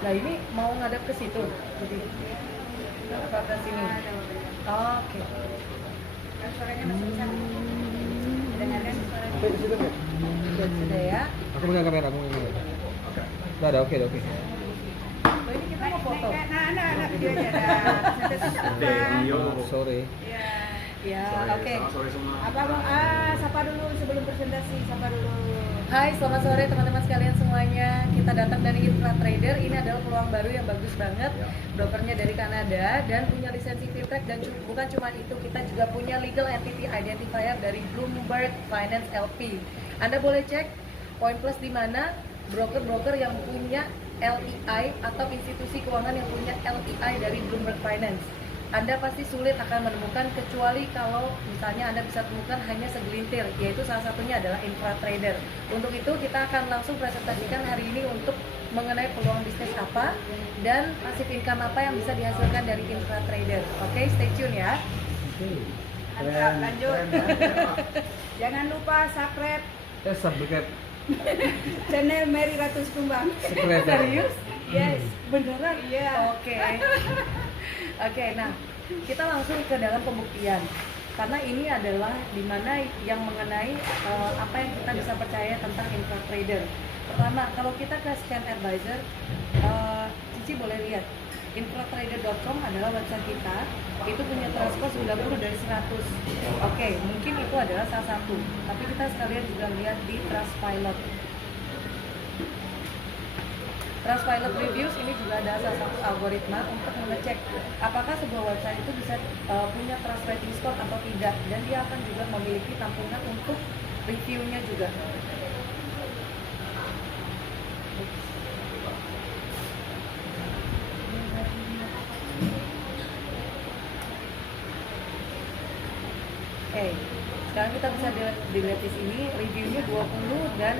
Nah ini mau ngadap ke situ, jadi ke sini. Oke. Kan suaranya masih bisa dengarkan suaranya. Sampai di situ nggak? Sudah ya. Aku pegang kamera, aku pegang kamera. Udah ada, oke, oke. Oh, ini kita mau foto. Nah, video aja dah. Sorry. Ya. Ya, oke. Apa bang? Sapa dulu sebelum presentasi. Sapa dulu. Hai, selamat sore teman-teman sekalian semuanya. Kita datang dari InfraTrader. Ini adalah peluang baru yang bagus banget. Brokernya dari Kanada dan punya lisensi fintech, dan bukan cuma itu, kita juga punya legal entity identifier dari Bloomberg Finance LP. Anda boleh cek poin plus di mana broker-broker yang punya LEI atau institusi keuangan yang punya LEI dari Bloomberg Finance. Anda pasti sulit akan menemukan, kecuali kalau misalnya Anda bisa temukan hanya segelintir, yaitu salah satunya adalah InfraTrader. Untuk itu kita akan langsung presentasikan hari ini untuk mengenai peluang bisnis apa dan passive income apa yang bisa dihasilkan dari InfraTrader. Oke, stay tune ya. Mantap, lanjut. Jangan lupa subscribe Subscribe. channel Mary Ratu Kumbang. Serius? Yes. Beneran? Iya. Oke. Oke, nah kita langsung ke dalam pembuktian. Karena ini adalah dimana yang mengenai apa yang kita bisa percaya tentang InfraTrader. Pertama, kalau kita ke Scan Advisor, Cici boleh lihat. Infratrader.com adalah website kita. Itu punya trust score 90 dari 100. Oke, mungkin itu adalah salah satu. Tapi kita sekalian juga lihat di Trustpilot. Trustpilot Reviews ini juga ada salah satu algoritma untuk mengecek apakah sebuah website itu bisa punya trust rating score atau tidak, dan dia akan juga memiliki tampungan untuk reviewnya juga. Oke, sekarang kita bisa dilihat di sini reviewnya 20 dan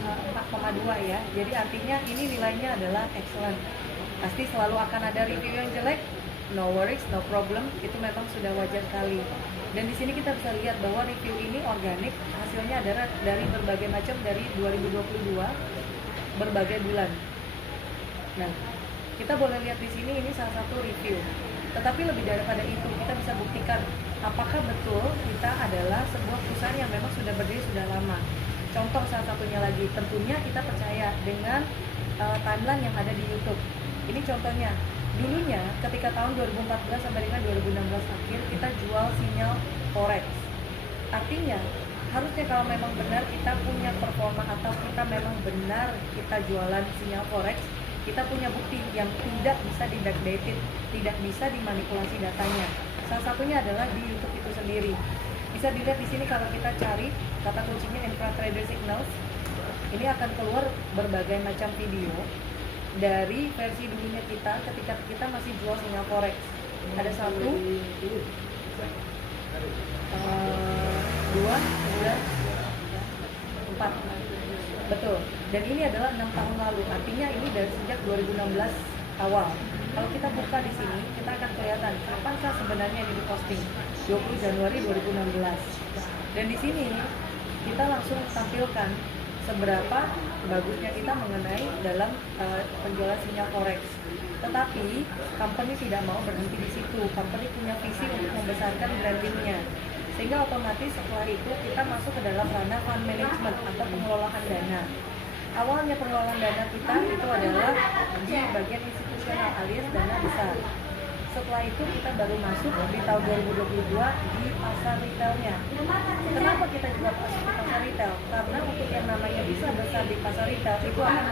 4,2 ya. Jadi artinya ini nilainya adalah excellent. Pasti selalu akan ada review yang jelek, no worries, no problem. Itu memang sudah wajar sekali. Dan di sini kita bisa lihat bahwa review ini organik, hasilnya adalah dari berbagai macam, dari 2022 berbagai bulan. Nah, kita boleh lihat di sini ini salah satu review. Tetapi lebih daripada itu, kita bisa buktikan apakah betul kita adalah sebuah perusahaan yang memang sudah berdiri sudah lama. Contoh salah satunya lagi, tentunya kita percaya dengan timeline yang ada di YouTube. Ini contohnya, dulunya ketika tahun 2014 sampai dengan 2016 akhir, kita jual sinyal forex. Artinya, harusnya kalau memang benar kita punya performa atau kita memang benar kita jualan sinyal forex, kita punya bukti yang tidak bisa di backdated, tidak bisa dimanipulasi datanya. Salah satunya adalah di YouTube itu sendiri. Bisa dilihat di sini kalau kita cari kata kuncinya InfraTrader Signals, ini akan keluar berbagai macam video dari versi dulunya kita ketika kita masih jual sinyal forex. Ada 1, 2, 3, 4. Betul. Dan ini adalah 6 tahun lalu. Artinya ini dari sejak 2016 awal. Kalau kita buka di sini, kita akan kelihatan kapankah sebenarnya ini diposting. 20 Januari 2016. Dan di sini kita langsung tampilkan seberapa bagusnya kita mengenai dalam penjualan sinyal forex. Tetapi company tidak mau berhenti di situ. Company punya visi untuk membesarkan brandingnya. Sehingga otomatis setelah itu kita masuk ke dalam ranah fund management atau pengelolaan dana. Awalnya pengelolaan dana kita itu adalah di bagian institusional alias dana besar. Setelah itu kita baru masuk di tahun 2022 di pasar retailnya. Kenapa kita juga masuk di pasar retail? Karena untuk yang namanya bisa besar di pasar retail itu akan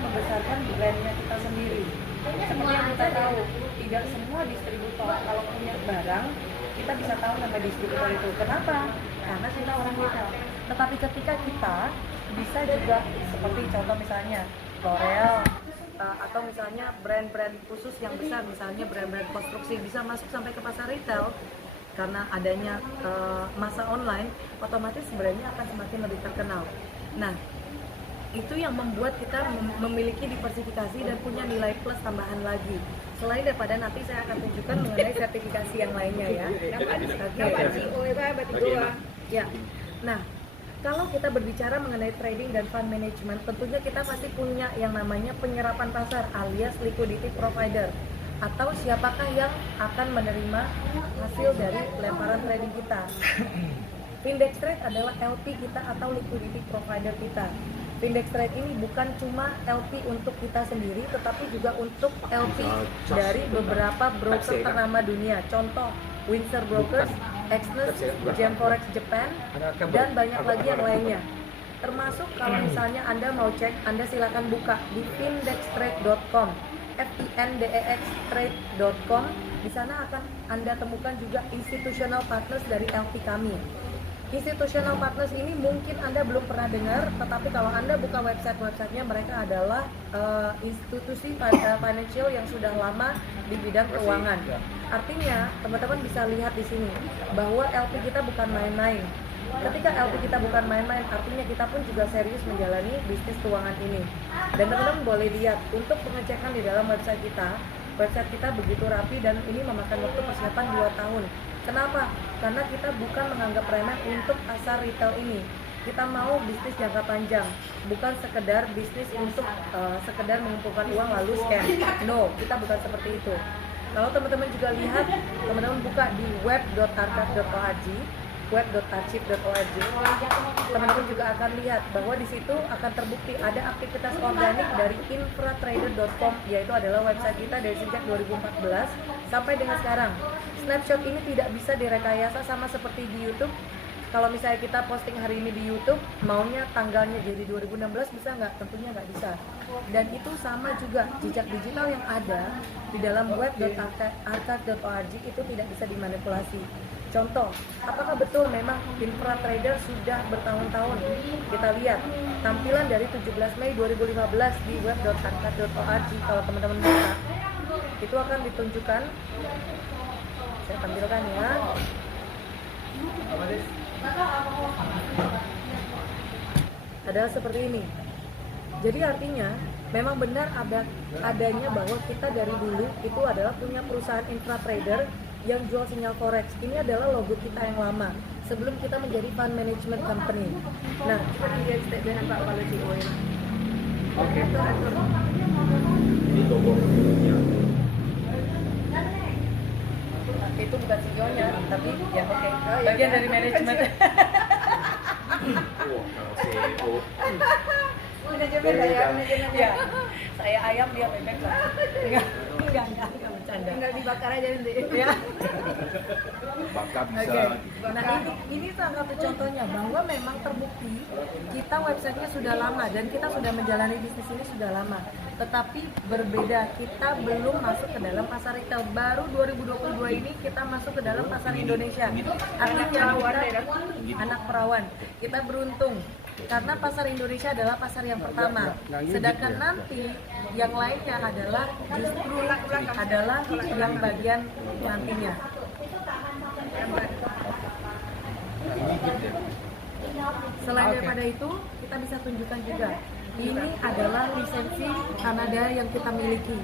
membesarkan brandnya kita sendiri. Seperti yang kita tahu, tidak semua distributor kalau punya barang kita bisa tahu nama distributor itu. Kenapa? Karena kita orang retail. Tetapi ketika kita bisa juga seperti contoh misalnya L'Oreal atau misalnya brand-brand khusus yang besar, misalnya brand-brand konstruksi bisa masuk sampai ke pasar retail karena adanya masa online, otomatis brandnya akan semakin lebih terkenal. Nah, itu yang membuat kita memiliki diversifikasi dan punya nilai plus tambahan lagi. Selain daripada nanti saya akan tunjukkan mengenai sertifikasi yang lainnya ya. Dapat sih, oh berarti dua. Ya. Nah, Kalau kita berbicara mengenai trading dan fund management, tentunya kita pasti punya yang namanya penyerapan pasar alias liquidity provider, atau siapakah yang akan menerima hasil dari lemparan trading kita. Findex Trade adalah LP kita atau liquidity provider kita. Findex Trade ini bukan cuma LP untuk kita sendiri, tetapi juga untuk LP dari beberapa broker ternama dunia. Contoh, Windsor Brokers, Exness, Gemforex Japan, dan banyak lagi yang lainnya. Termasuk kalau misalnya Anda mau cek, Anda silakan buka di findextrade.com, findextrade.com. Di sana akan Anda temukan juga institutional partners dari LP kami. Institutional partners ini mungkin Anda belum pernah dengar, tetapi kalau Anda buka website-websitenya, mereka adalah institusi financial yang sudah lama di bidang keuangan. Artinya, teman-teman bisa lihat di sini bahwa LP kita bukan main-main. Ketika LP kita bukan main-main, artinya kita pun juga serius menjalani bisnis keuangan ini. Dan teman-teman boleh lihat, untuk pengecekan di dalam website kita begitu rapi dan ini memakan waktu persiapan 2 tahun. Kenapa? Karena kita bukan menganggap remeh untuk pasar retail ini. Kita mau bisnis jangka panjang, bukan sekedar bisnis untuk sekedar mengumpulkan uang lalu scam. No, kita bukan seperti itu. Kalau teman-teman juga lihat, teman-teman buka di web.archive.org, web.archive.org, teman-teman juga akan lihat bahwa di situ akan terbukti ada aktivitas organik dari infratrader.com, yaitu adalah website kita dari sejak 2014 sampai dengan sekarang. Snapshot ini tidak bisa direkayasa sama seperti di YouTube. Kalau misalnya kita posting hari ini di YouTube, maunya tanggalnya jadi 2016 bisa nggak? Tentunya nggak bisa. Dan itu sama juga, jejak digital yang ada di dalam web.archive.org itu tidak bisa dimanipulasi. Contoh, apakah betul memang Infratrader sudah bertahun-tahun? Kita lihat tampilan dari 17 Mei 2015 di web.archive.org. Kalau teman-teman buka, itu akan ditunjukkan. Saya tampilkan ya. Adalah seperti ini. Jadi artinya memang benar adanya bahwa kita dari dulu itu adalah punya perusahaan Infratrader yang jual sinyal forex. Ini adalah logo kita yang lama sebelum kita menjadi fund management company. Nah, Dia statement Pak Kepala CEO ya. Oke. Atur. Ini logonya. itu bukan CEO-nya, tapi ya oke. Bagian dari manajemen. Manajemen ya, manajemen Ya, saya ayam dia bebek lah. Enggak bercanda. Tinggal dibakar aja nanti. Ya. Bakar bisa. Oke. Nah ini salah satu contohnya bahwa memang terbukti kita websitenya sudah lama dan kita sudah menjalani bisnis ini sudah lama. Tetapi berbeda, kita belum masuk ke dalam pasar retail. Baru 2022 ini kita masuk ke dalam pasar Indonesia. Artinya kita anak perawan. Kita beruntung karena pasar Indonesia adalah pasar yang pertama. Sedangkan nanti yang lainnya adalah justru adalah yang bagian nantinya. Selain daripada itu, kita bisa tunjukkan juga. Ini adalah lisensi Kanada yang kita miliki.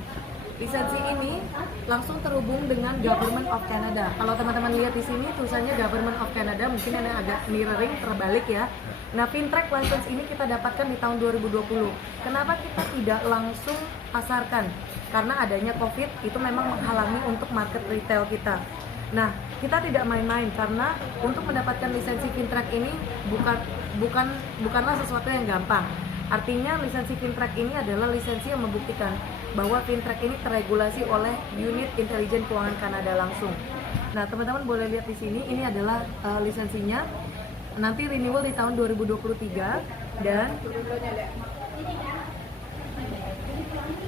Lisensi ini langsung terhubung dengan Government of Canada. Kalau teman-teman lihat di sini tulisannya Government of Canada, mungkin ada agak mirroring terbalik ya. Nah, Fintrack license ini kita dapatkan di tahun 2020. Kenapa kita tidak langsung pasarkan? Karena adanya COVID itu memang menghalangi untuk market retail kita. Nah, kita tidak main-main karena untuk mendapatkan lisensi Fintrack ini bukanlah sesuatu yang gampang. Artinya lisensi Fintrack ini adalah lisensi yang membuktikan bahwa Fintrack ini terregulasi oleh Unit Intelijen Keuangan Kanada langsung. Nah, teman-teman boleh lihat di sini, ini adalah lisensinya. Nanti renewal di tahun 2023 dan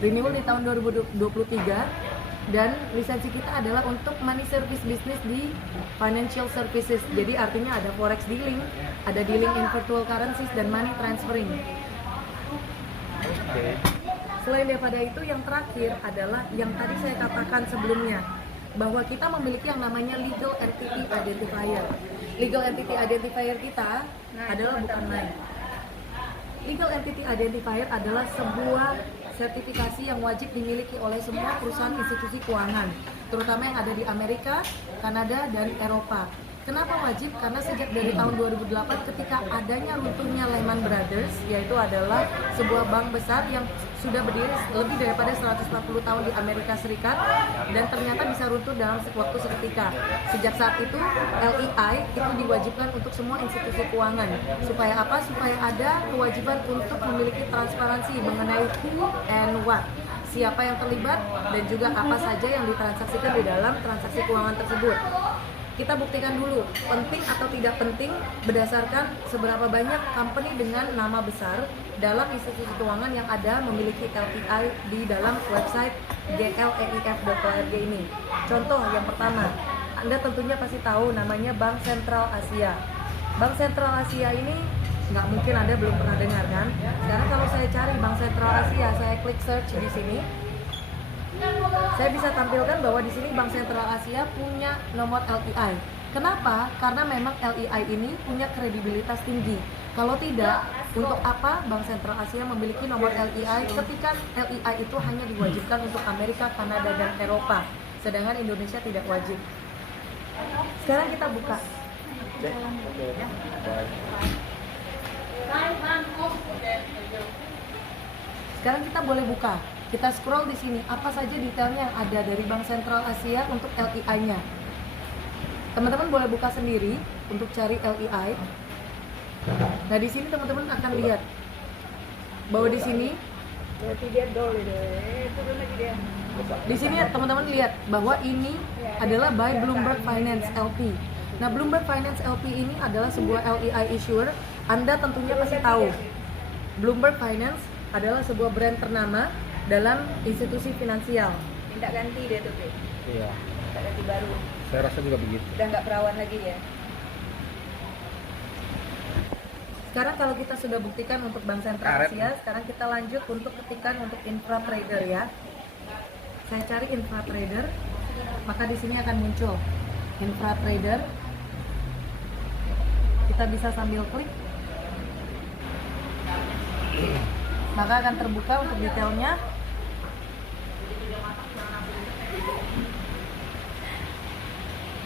renewal di tahun 2023 dan lisensi kita adalah untuk money service business di financial services. Jadi artinya ada forex dealing, ada dealing in virtual currencies dan money transferring. Selain daripada itu, yang terakhir adalah yang tadi saya katakan sebelumnya, bahwa kita memiliki yang namanya legal entity identifier. Legal entity identifier kita adalah bukan main. Legal entity identifier adalah sebuah sertifikasi yang wajib dimiliki oleh semua perusahaan institusi keuangan, terutama yang ada di Amerika, Kanada, dan Eropa. Kenapa wajib? Karena sejak dari tahun 2008 ketika adanya runtuhnya Lehman Brothers, yaitu adalah sebuah bank besar yang sudah berdiri lebih daripada 140 tahun di Amerika Serikat dan ternyata bisa runtuh dalam waktu seketika. Sejak saat itu, LEI itu diwajibkan untuk semua institusi keuangan. Supaya apa? Supaya ada kewajiban untuk memiliki transparansi mengenai who and what, siapa yang terlibat dan juga apa saja yang ditransaksikan di dalam transaksi keuangan tersebut. Kita buktikan dulu penting atau tidak penting berdasarkan seberapa banyak company dengan nama besar dalam institusi keuangan yang ada memiliki LEI di dalam website gleif.org ini. Contoh yang pertama, Anda tentunya pasti tahu namanya Bank Sentral Asia. Bank Sentral Asia ini nggak mungkin Anda belum pernah dengar kan? Sekarang kalau saya cari Bank Sentral Asia, saya klik search di sini. Saya bisa tampilkan bahwa di sini Bank Sentral Asia punya nomor LEI. Kenapa? Karena memang LEI ini punya kredibilitas tinggi. Kalau tidak, untuk apa Bank Sentral Asia memiliki nomor LEI ketika LEI itu hanya diwajibkan untuk Amerika, Kanada, dan Eropa, sedangkan Indonesia tidak wajib. Sekarang kita buka. Sekarang kita boleh buka. Kita scroll di sini, apa saja detailnya yang ada dari Bank Sentral Asia untuk LEI-nya. Teman-teman boleh buka sendiri untuk cari LEI. Nah, di sini teman-teman akan lihat bahwa di sini di sini teman-teman lihat bahwa ini adalah by Bloomberg Finance LP. Nah, Bloomberg Finance LP ini adalah sebuah LEI issuer. Anda tentunya pasti tahu Bloomberg Finance adalah sebuah brand ternama dalam institusi finansial. Minta ganti dia tuh, Pe. Iya. Minta ganti baru. Saya rasa juga begitu. Udah nggak perawan lagi ya. Sekarang kalau kita sudah buktikan untuk Bank Sentral Asia, sekarang kita lanjut untuk ketikan untuk InfraTrader ya. Saya cari InfraTrader, maka di sini akan muncul InfraTrader. Kita bisa sambil klik, maka akan terbuka untuk detailnya.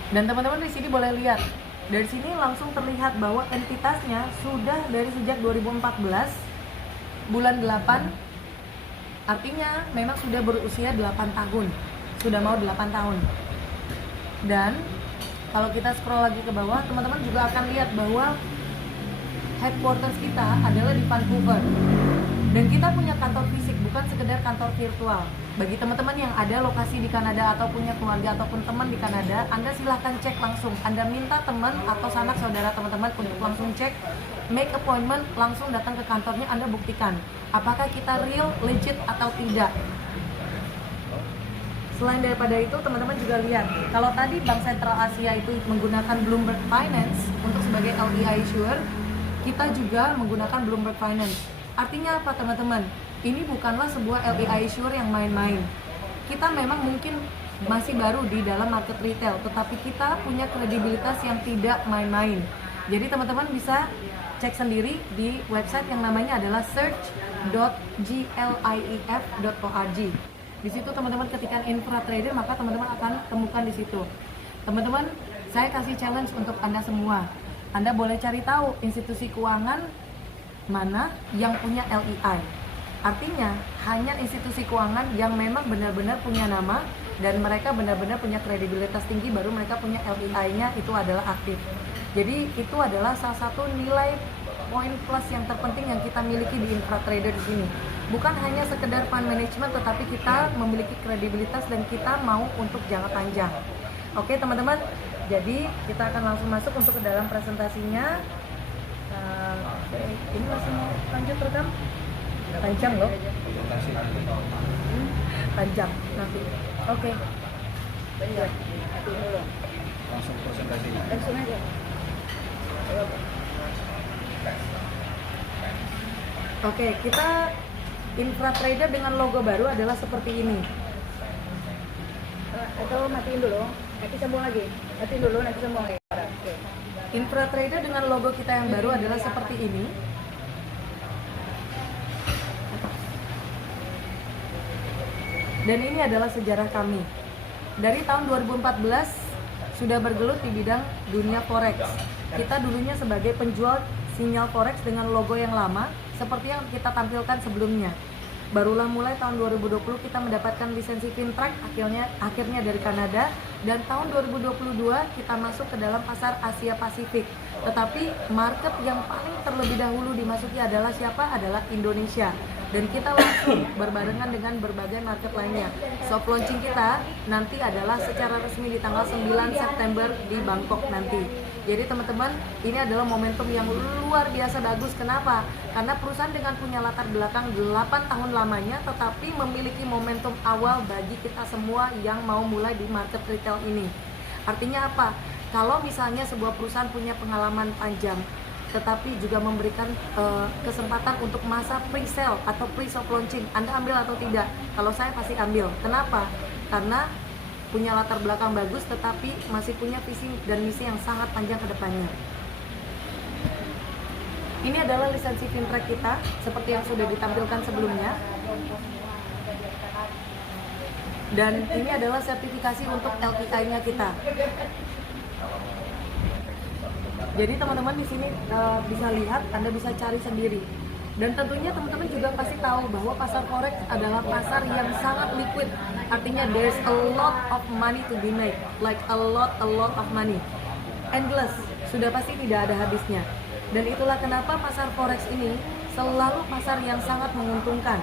Dan teman-teman di sini boleh lihat, dari sini langsung terlihat bahwa entitasnya sudah dari sejak 2014 bulan 8, artinya memang sudah berusia 8 tahun, sudah mau 8 tahun. Dan kalau kita scroll lagi ke bawah, teman-teman juga akan lihat bahwa headquarters kita adalah di Vancouver. Dan kita punya kantor fisik, bukan sekedar kantor virtual. Bagi teman-teman yang ada lokasi di Kanada atau punya keluarga ataupun teman di Kanada, Anda silahkan cek langsung. Anda minta teman atau sanak saudara teman-teman untuk langsung cek, make appointment, langsung datang ke kantornya, Anda buktikan apakah kita real, legit atau tidak. Selain daripada itu, teman-teman juga lihat, kalau tadi Bank Sentral Asia itu menggunakan Bloomberg Finance untuk sebagai LEI issuer, kita juga menggunakan Bloomberg Finance. Artinya apa teman-teman? Ini bukanlah sebuah LEI issuer yang main-main. Kita memang mungkin masih baru di dalam market retail, tetapi kita punya kredibilitas yang tidak main-main. Jadi teman-teman bisa cek sendiri di website yang namanya adalah search.gleif.org. Di situ teman-teman ketikkan InfraTrader, maka teman-teman akan temukan di situ. Teman-teman, saya kasih challenge untuk Anda semua. Anda boleh cari tahu institusi keuangan mana yang punya LEI. Artinya, hanya institusi keuangan yang memang benar-benar punya nama dan mereka benar-benar punya kredibilitas tinggi, baru mereka punya LEI-nya itu adalah aktif. Jadi, itu adalah salah satu nilai poin plus yang terpenting yang kita miliki di InfraTrader di sini. Bukan hanya sekedar fund management, tetapi kita memiliki kredibilitas dan kita mau untuk jangka panjang. Oke teman-teman, jadi kita akan langsung masuk untuk ke dalam presentasinya. Ini masih mau lanjut rekam? Panjang loh. Panjang nanti. Oke. Benar. Langsung presentasi. Langsung aja. Oke, kita InfraTrader dengan logo baru adalah seperti ini. Atau matiin dulu, nanti sambung lagi. Matiin dulu, nanti sambung lagi. Oke. InfraTrader dengan logo kita yang baru adalah seperti ini. Dan ini adalah sejarah kami. Dari tahun 2014 sudah bergelut di bidang dunia forex. Kita dulunya sebagai penjual sinyal forex dengan logo yang lama seperti yang kita tampilkan sebelumnya. Barulah mulai tahun 2020 kita mendapatkan lisensi Fintrack akhirnya dari Kanada, dan tahun 2022 kita masuk ke dalam pasar Asia Pasifik. Tetapi market yang paling terlebih dahulu dimasuki adalah siapa? Adalah Indonesia. Dan kita langsung berbarengan dengan berbagai market lainnya. Soft launching kita nanti adalah secara resmi di tanggal 9 September di Bangkok nanti. Jadi teman-teman, ini adalah momentum yang luar biasa bagus. Kenapa? Karena perusahaan dengan punya latar belakang 8 tahun lamanya, tetapi memiliki momentum awal bagi kita semua yang mau mulai di market retail ini. Artinya apa? Kalau misalnya sebuah perusahaan punya pengalaman panjang, tetapi juga memberikan kesempatan untuk masa pre-sale atau pre-soft launching, Anda ambil atau tidak? Kalau saya pasti ambil. Kenapa? Karena punya latar belakang bagus, tetapi masih punya visi dan misi yang sangat panjang ke depannya. Ini adalah lisensi Fintrack kita, seperti yang sudah ditampilkan sebelumnya. Dan ini adalah sertifikasi untuk LPI-nya kita. Jadi teman-teman di sini bisa lihat, Anda bisa cari sendiri. Dan tentunya teman-teman juga pasti tahu bahwa pasar forex adalah pasar yang sangat liquid. Artinya there's a lot of money to be made, like a lot of money. Endless, sudah pasti tidak ada habisnya. Dan itulah kenapa pasar forex ini selalu pasar yang sangat menguntungkan.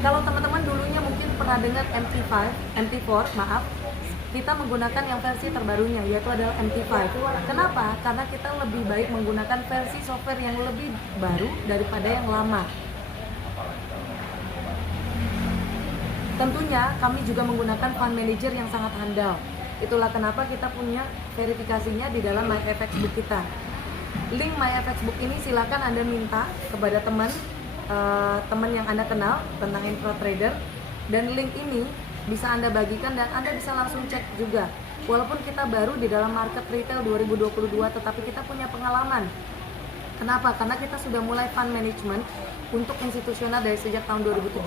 Kalau teman-teman dulunya mungkin pernah dengar MT4, kita menggunakan yang versi terbarunya, yaitu adalah MT5. Kenapa? Karena kita lebih baik menggunakan versi software yang lebih baru daripada yang lama. Tentunya kami juga menggunakan fund manager yang sangat handal. Itulah kenapa kita punya verifikasinya di dalam MyFXbook kita. Link MyFXbook ini silakan Anda minta kepada teman yang Anda kenal tentang infra trader, dan link ini bisa Anda bagikan dan Anda bisa langsung cek juga. Walaupun kita baru di dalam market retail 2022, tetapi kita punya pengalaman. Kenapa? Karena kita sudah mulai fund management untuk institusional dari sejak tahun 2017.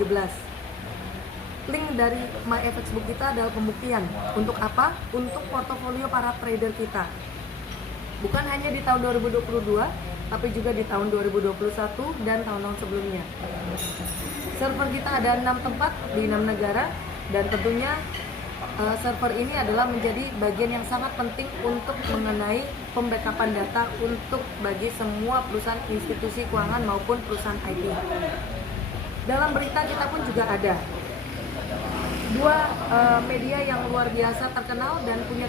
Link dari MyFXbook kita adalah pembuktian. Untuk apa? Untuk portofolio para trader kita. Bukan hanya di tahun 2022, tapi juga di tahun 2021 dan tahun-tahun sebelumnya. Server kita ada 6 tempat di 6 negara. Dan tentunya server ini adalah menjadi bagian yang sangat penting untuk mengenai pembackupan data untuk bagi semua perusahaan institusi keuangan maupun perusahaan IT. Dalam berita kita pun juga ada 2 media yang luar biasa terkenal dan punya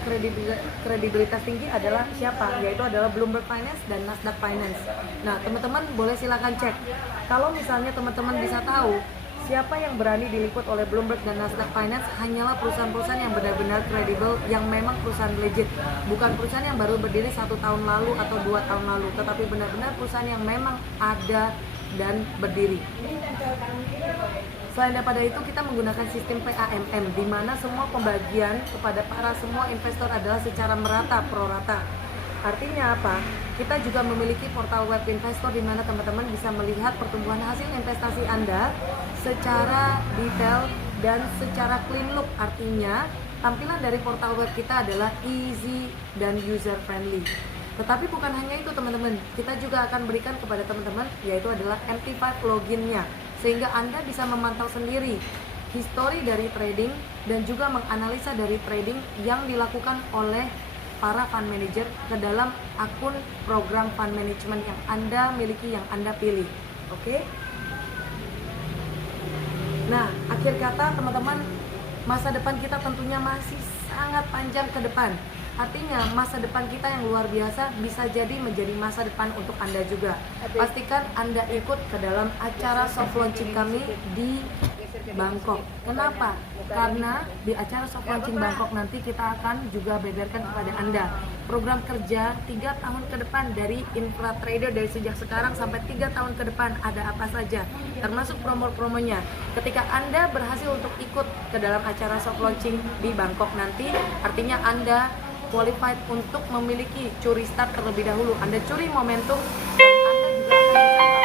kredibilitas tinggi adalah siapa? Yaitu adalah Bloomberg Finance dan Nasdaq Finance. Nah, teman-teman boleh silakan cek. Kalau misalnya teman-teman bisa tahu siapa yang berani diliput oleh Bloomberg dan Nasdaq Finance, hanyalah perusahaan-perusahaan yang benar-benar kredibel, yang memang perusahaan legit. Bukan perusahaan yang baru berdiri 1 tahun lalu atau 2 tahun lalu, tetapi benar-benar perusahaan yang memang ada dan berdiri. Selain daripada itu, kita menggunakan sistem PAMM, di mana semua pembagian kepada para semua investor adalah secara merata, prorata. Artinya apa? Kita juga memiliki portal web investor di mana teman-teman bisa melihat pertumbuhan hasil investasi Anda secara detail dan secara clean look. Artinya tampilan dari portal web kita adalah easy dan user friendly. Tetapi bukan hanya itu teman-teman, kita juga akan berikan kepada teman-teman yaitu adalah MT5 loginnya, sehingga Anda bisa memantau sendiri histori dari trading dan juga menganalisa dari trading yang dilakukan oleh para fund manager ke dalam akun program fund management yang Anda miliki, yang Anda pilih. Oke? Nah, akhir kata teman-teman, masa depan kita tentunya masih sangat panjang ke depan. Artinya masa depan kita yang luar biasa bisa jadi menjadi masa depan untuk Anda juga. Pastikan Anda ikut ke dalam acara soft launching kami di Bangkok. Kenapa? Karena di acara soft launching Bangkok nanti kita akan juga beberkan kepada Anda program kerja 3 tahun ke depan dari infra trader, dari sejak sekarang sampai 3 tahun ke depan ada apa saja, termasuk promo-promonya. Ketika Anda berhasil untuk ikut ke dalam acara soft launching di Bangkok nanti, artinya Anda qualified untuk memiliki curi start terlebih dahulu. Anda curi momentum dan Anda juga akan bisa